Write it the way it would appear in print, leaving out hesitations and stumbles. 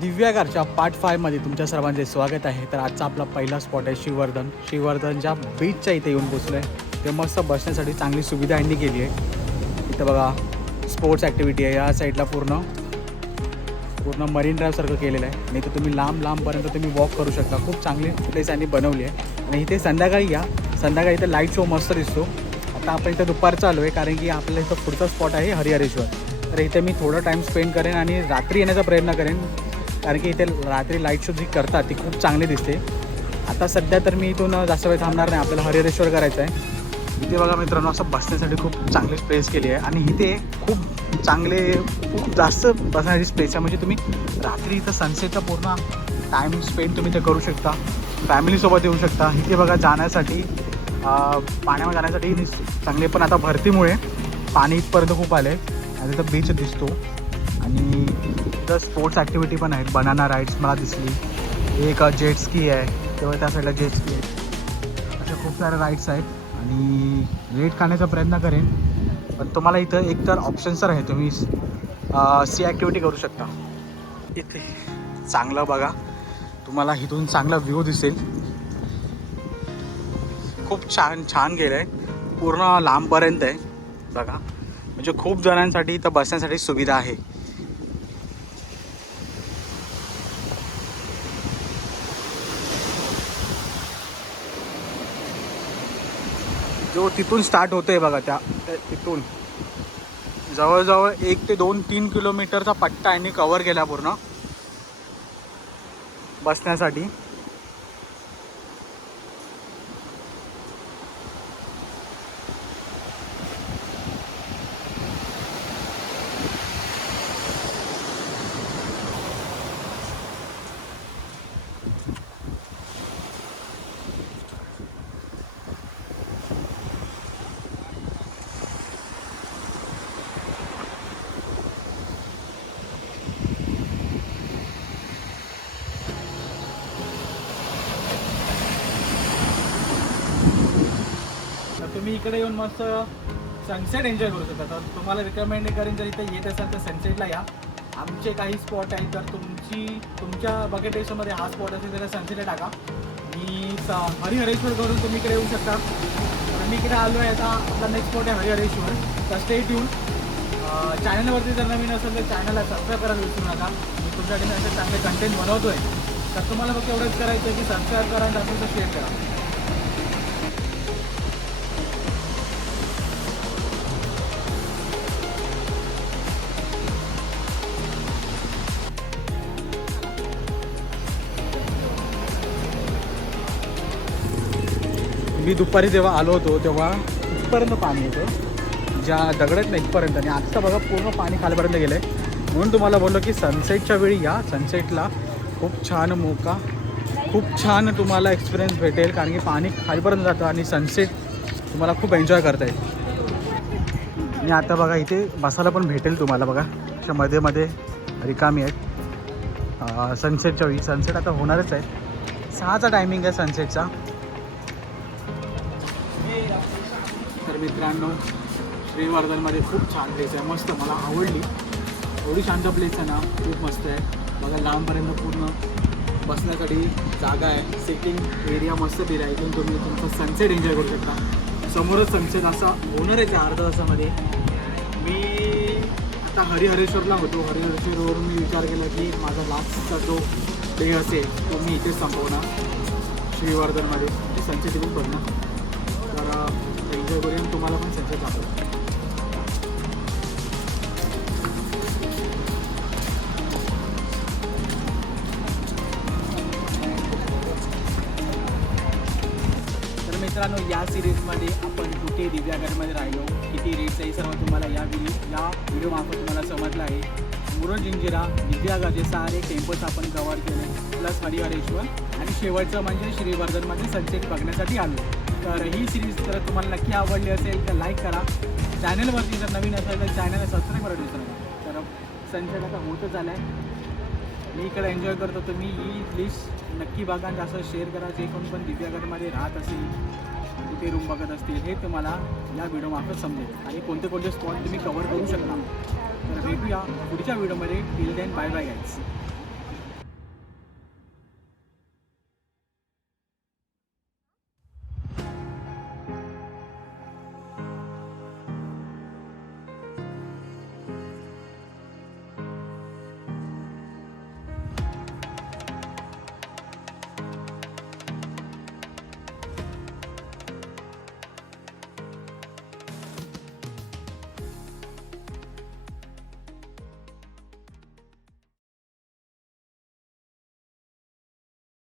दिव्यागारच्या part 5 मध्ये तुमच्या सर्वांचे स्वागत आहे. तर आजचा आपला पहिला स्पॉट आहे शिववर्धनच्या बीचच्या इथे येऊन पोचलो आहे. ते मस्त बसण्यासाठी चांगली सुविधा यांनी केली आहे. इथं बघा स्पोर्ट्स ॲक्टिव्हिटी आहे. या साईडला पूर्ण मरीन ड्राईव्हसारखं केलेलं आहे. नाही तर तुम्ही लांबपर्यंत तुम्ही वॉक करू शकता. खूप चांगली प्लेस यांनी बनवली आहे. आणि इथे संध्याकाळी इथे लाईट शो मस्त दिसतो. आता आपण इथं दुपारचं आलो आहे कारण की आपल्या इथं पुढचा स्पॉट आहे हरिहरेश्वर. तर इथे मी थोडा टाईम स्पेंड करेन आणि रात्री येण्याचा प्रयत्न करेन कारण की इथे रात्री लाईट शो जी करतात ती खूप चांगली दिसते. आता सध्या तर मी इथून जास्त वेळ थांबणार नाही. आपल्याला हरिहरेश्वर करायचं आहे. इथे बघा मित्रांनो असं बसण्यासाठी खूप चांगली स्पेस केली आहे आणि इथे खूप जास्त बसण्याची स्पेस आहे. म्हणजे तुम्ही रात्री इथं सनसेटचा पूर्ण टाईम स्पेंड तुम्ही ते करू शकता. फॅमिलीसोबत येऊ शकता. इथे बघा जाण्यासाठी पाण्यावर जाण्यासाठी चांगले, पण आता भरतीमुळे पाणी इथपर्यंत खूप आलं आहे आणि तिथं बीच दिसतो. आणि इथं स्पोर्ट्स ॲक्टिव्हिटी पण आहेत. बनाना राईड्स मला दिसली, एक जेट स्की आहे, तेव्हा त्या साईडला जेट स्की आहे. अशा खूप साऱ्या राईड्स आहेत आणि रेट काढण्याचा प्रयत्न करेन. पण तुम्हाला इथं एकतर ऑप्शन्स तर आहे, तुम्ही सी ॲक्टिव्हिटी करू शकता. इथे चांगलं बघा, तुम्हाला इथून चांगला व्ह्यू दिसेल. खूप छान गेलं आहे. पूर्ण लांबपर्यंत आहे बघा. म्हणजे खूप जणांसाठी इथं बसण्यासाठी सुविधा आहे. जो तिथून स्टार्ट होतोय बघा, तिथून जवळजवळ 1 ते 2-3 किलोमीटरचा पट्टा यांनी कव्हर केला पूर्ण बसण्यासाठी. तुम्ही इकडे येऊन मस्त सनसेट एन्जॉय करू शकता. तर तुम्हाला रिकमेंड करेन, जर इथे येत असाल तर सनसेटला या. आमचे काही स्पॉट आहेत, तर तुमच्या बकेट लिस्टमध्ये हा स्पॉट असेल तर सनसेटला टाका. मी हरिहरेश्वर करून तुम्ही इकडे येऊ शकता. तर मी इकडे आलो आहे. आता आपला नेक्स्ट स्पॉट आहे हरिहरेश्वर. तर स्टे ट्यून. चॅनलवरती जर नवीन असेल तर चॅनलला सबस्क्राईब करायला विसरू नका. मी तुमच्याकडे असे चांगले कंटेंट बनवतो आहे. तर तुम्हाला फक्त एवढंच करायचं आहे की सबस्क्राईब करा आणि असेल तर शेअर करा. मी दुपारी जेव्हा आलो होतो तेव्हा इथपर्यंत पाणी होतं, ज्या दगडात नाही इथपर्यंत. आणि आत्ता बघा पूर्ण पाणी खालीपर्यंत गेलं आहे. म्हणून तुम्हाला बोललो की सनसेटच्या वेळी या. सनसेटला खूप छान तुम्हाला एक्सपिरियन्स भेटेल कारण की पाणी खालीपर्यंत जातं आणि सनसेट तुम्हाला खूप एन्जॉय करता येईल. आणि आता बघा इथे बसायला पण भेटेल तुम्हाला. बघा अशा मध्ये रिकामी आहेत सनसेटच्या वेळी. सनसेट आता होणारच आहे. 6चा टायमिंग आहे सनसेटचा. तर मित्रांनो, श्रीवर्धनमध्ये खूप छान प्लेस आहे. मस्त, मला आवडली. एवढी शांत प्लेस आहे ना, खूप मस्त आहे. बघा लांबपर्यंत पूर्ण बसण्यासाठी जागा आहे. सिटिंग एरिया मस्त दिला आहे. इथून तुम्ही तुमचा सनसेट एन्जॉय करू शकता. समोरच सनसेट असा होणारच आहे अर्धा तासामध्ये. मी आता हरिहरेश्वरला होतो. हरिहरेश्वरवरून मी विचार केला की माझा लास्टचा जो डे असेल तो मी इथेच संपवणार श्रीवर्धनमध्ये. म्हणजे सनसेट इथून बघणार. तर एन्जॉय करून तुम्हाला पण सनसेट दाखवतो. तर मित्रांनो, या सिरीजमध्ये आपण कुठे दिव्यागडमध्ये राहिलो, किती रेट्स आहे, सर्व तुम्हाला या व्हिडिओमार्फत तुम्हाला समजलं आहे. मुरुड जंजिरा दिव्यागडचे सारे टेम्पल्स आपण कव्हर केले, प्लस हरिहरेश्वर आणि शेवटचं म्हणजे श्रीवर्धनमध्ये सनसेट बघण्यासाठी आलो. तर ही सिरीज जर तुम्हाला नक्की आवडली असेल तर लाईक करा. चॅनलवरती जर नवीन असेल तर चॅनलला सबस्क्राईब करायला विसरू नका. तर सनसेट आता होतच झाला आहे. मी इकडे एन्जॉय करतो. तुम्ही ही लिस्ट नक्की बघा आणि जास्त शेअर करा. जे पण दिव्यागडमध्ये राहत असेल, कुठे रूम बघत असतील, हे तुम्हाला या व्हिडिओमार्फत समजेल आणि कोणते स्पॉट तुम्ही कव्हर करू शकता. तर भेटूया पुढच्या व्हिडिओमध्ये. Till then bye bye guys.